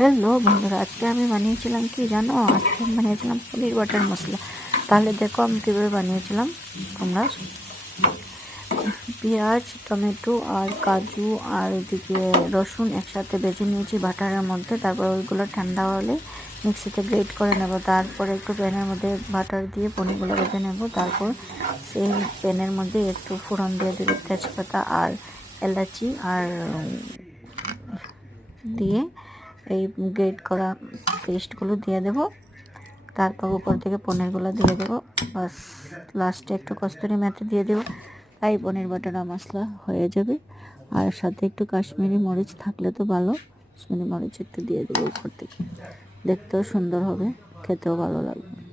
Hello বন্ধুরা, আজকে আমি বানিয়েছিলাম কি জানো? আজকে আমি বানিয়েছিলাম পনির বাটার মশলা। তাহলে দেখো আমি কীভাবে বানিয়েছিলাম। তোমরা পেঁয়াজ, টমেটো আর কাজু আর এদিকে রসুন একসাথে বেজে নিয়েছি বাটারের মধ্যে। তারপর ওইগুলো ঠান্ডা হলে মিক্সিতে গ্রেট করে নেব। তারপরে একটু প্যানের মধ্যে বাটার দিয়ে পনিরগুলো বেজে নেব। তারপর সেই প্যানের মধ্যে একটু ফোড়ন দিয়ে দেবো, তেজপাতা আর এলাচি আর দিয়ে এই গ্রেট করা পেস্টগুলো দিয়ে দেবো। তারপর উপর থেকে পনিরগুলো দিয়ে দেবো। বাস লাস্টে একটু কস্তুরি মেথি দিয়ে দেবো। তাই পনির বাটার মশলা হয়ে যাবে। আর সাথে একটু কাশ্মীরি মরিচ থাকলে তো ভালো, কাশ্মীরি মরিচ একটু দিয়ে দেবো উপর থেকে। দেখতেও সুন্দর হবে, খেতেও ভালো লাগবে।